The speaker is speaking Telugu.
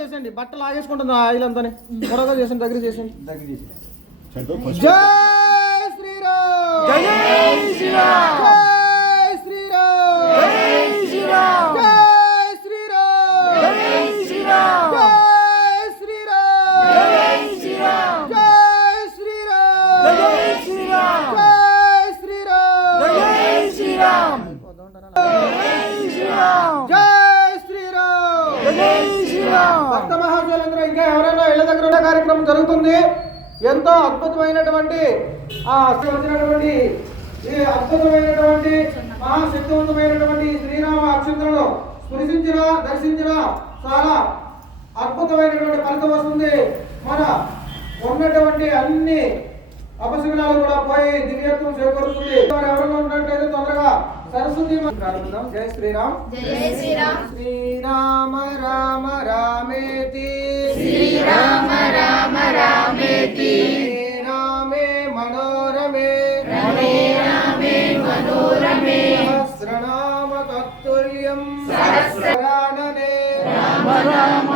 చేసండి, బట్టలు ఆగేసుకుంటుంది ఆయిల్ అంతా త్వరగా చేసండి, దగ్గర చేసండి. జై శ్రీరామ్, జై శ్రీరామ్, జై శ్రీరామ్, జై శ్రీరామ్, జై శ్రీరామ్, జై శ్రీరామ్, జై శ్రీరామ్, జై శ్రీరామ్, జై శ్రీరామ్, జై శ్రీరామ్, జై శ్రీరామ్, జై శ్రీరామ్, జై శ్రీరామ్, జై శ్రీరామ్. భక్త మహాశయులందరూ ఇంకా ఎవరైనా ఇళ్ల దగ్గర ఉన్న కార్యక్రమం జరుగుతుంది. ఎంతో అద్భుతమైనటువంటి వచ్చినటువంటి ఈ అద్భుతమైనటువంటి మహాశక్తివంతమైనటువంటి శ్రీరామ అక్షంతలను స్పృశించిన దర్శించిన చాలా అద్భుతమైనటువంటి ఫలితం వస్తుంది. మన ఉన్నటువంటి అన్ని అపశకునాలు కూడా పోయి దివ్యత్వం చేకూరుతుంది. ఎవరైనా ఉన్నట్టయితే తొందరగా సరస్వతి ప్రారంభిద్దాం. జై శ్రీరామ్, జై శ్రీరామ్, శ్రీరామ రామ రామేతి, శ్రీరామ రామ రామేతి, రామే మనోరమే, రమే రామే మనోరమే, సహస్రనామ తత్తుల్యం సహస్ర సహస్రాననే రామ రామ